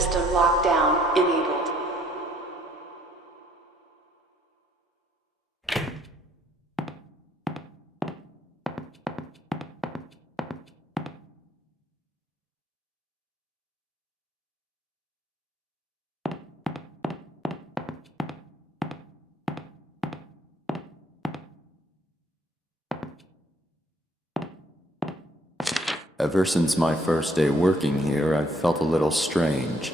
system lockdown enabled. Ever since my first day working here, I've felt a little strange.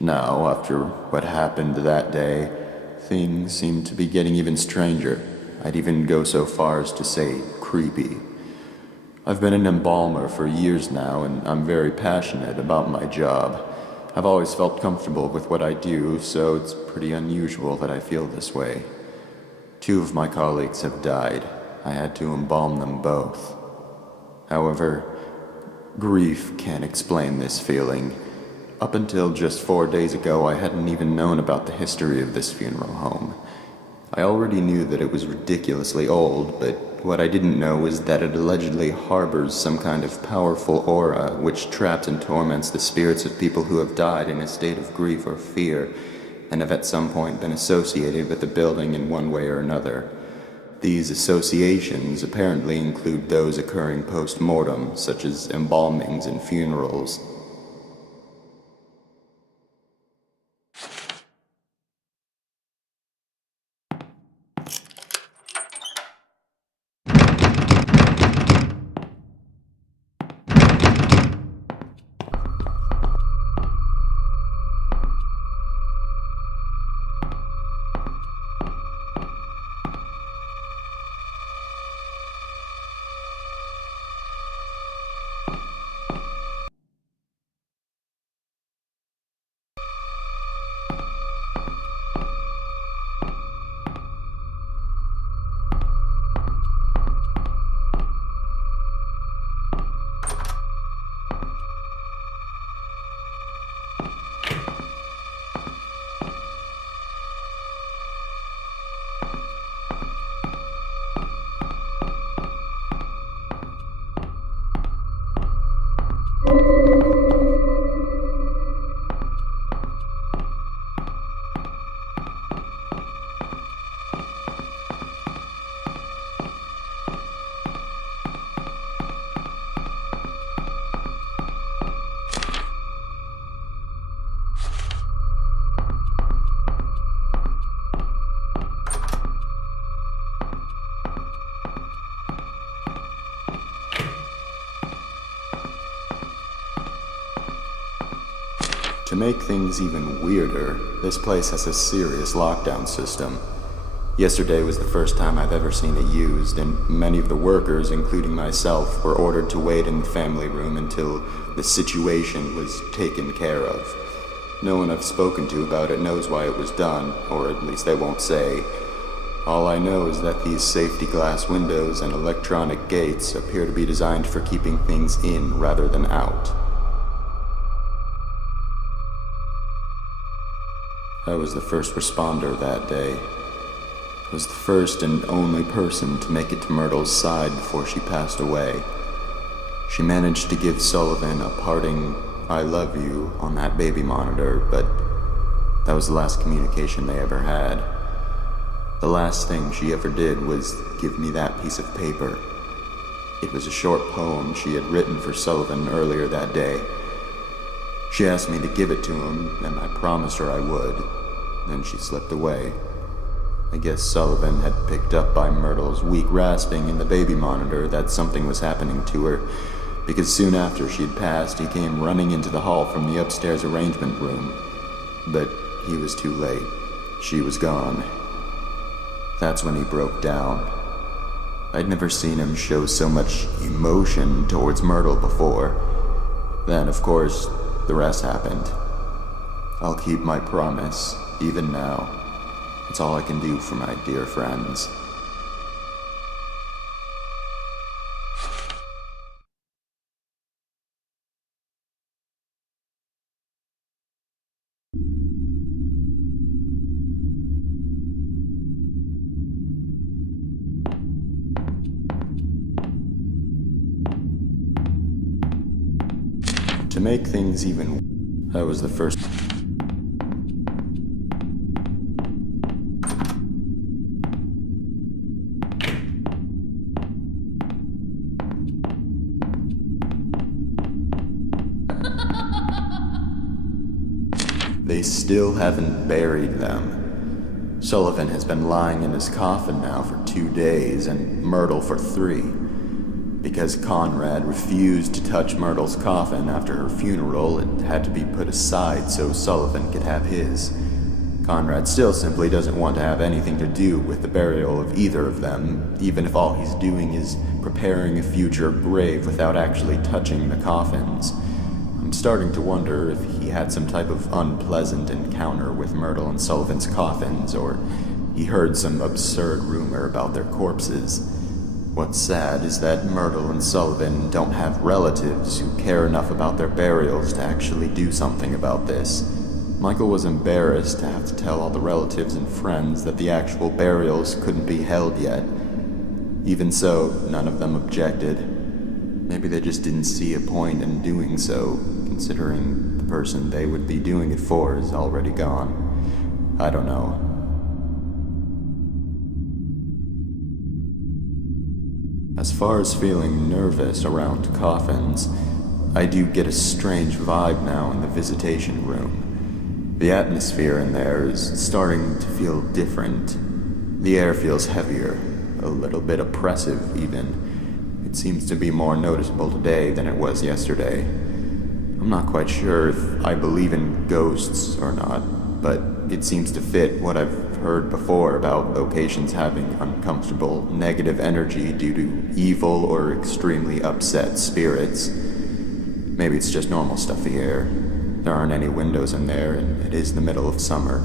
Now, after what happened that day, things seem to be getting even stranger. I'd even go so far as to say creepy. I've been an embalmer for years now, and I'm very passionate about my job. I've always felt comfortable with what I do, so it's pretty unusual that I feel this way. 2 of my colleagues have died. I had to embalm them both. However, grief can't explain this feeling. Up until just 4 days ago, I hadn't even known about the history of this funeral home. I already knew that it was ridiculously old, but what I didn't know was that it allegedly harbors some kind of powerful aura which traps and torments the spirits of people who have died in a state of grief or fear, and have at some point been associated with the building in one way or another. These associations apparently include those occurring post-mortem, such as embalmings and funerals. To make things even weirder, this place has a serious lockdown system. Yesterday was the first time I've ever seen it used, and many of the workers, including myself, were ordered to wait in the family room until the situation was taken care of. No one I've spoken to about it knows why it was done, or at least they won't say. All I know is that these safety glass windows and electronic gates appear to be designed for keeping things in rather than out. I was the first responder that day. I was the first and only person to make it to Myrtle's side before she passed away. She managed to give Sullivan a parting "I love you" on that baby monitor, but that was the last communication they ever had. The last thing she ever did was give me that piece of paper. It was a short poem she had written for Sullivan earlier that day. She asked me to give it to him, and I promised her I would. Then she slipped away. I guess Sullivan had picked up by Myrtle's weak rasping in the baby monitor that something was happening to her, because soon after she'd passed, he came running into the hall from the upstairs arrangement room. But he was too late. She was gone. That's when he broke down. I'd never seen him show so much emotion towards Myrtle before. Then, of course, the rest happened. I'll keep my promise, even now. It's all I can do for my dear friends. To make things even... That was the first. They still haven't buried them. Sullivan has been lying in his coffin now for 2 days, and Myrtle for 3. Because Conrad refused to touch Myrtle's coffin after her funeral, it had to be put aside so Sullivan could have his. Conrad still simply doesn't want to have anything to do with the burial of either of them, even if all he's doing is preparing a future grave without actually touching the coffins. I'm starting to wonder if he had some type of unpleasant encounter with Myrtle and Sullivan's coffins, or he heard some absurd rumor about their corpses. What's sad is that Myrtle and Sullivan don't have relatives who care enough about their burials to actually do something about this. Michael was embarrassed to have to tell all the relatives and friends that the actual burials couldn't be held yet. Even so, none of them objected. Maybe they just didn't see a point in doing so, considering the person they would be doing it for is already gone. I don't know. As far as feeling nervous around coffins, I do get a strange vibe now in the visitation room. The atmosphere in there is starting to feel different. The air feels heavier, a little bit oppressive even. It seems to be more noticeable today than it was yesterday. I'm not quite sure if I believe in ghosts or not, but it seems to fit what I've heard before about locations having uncomfortable, negative energy due to evil or extremely upset spirits. Maybe it's just normal stuff the air. There aren't any windows in there, and it is the middle of summer.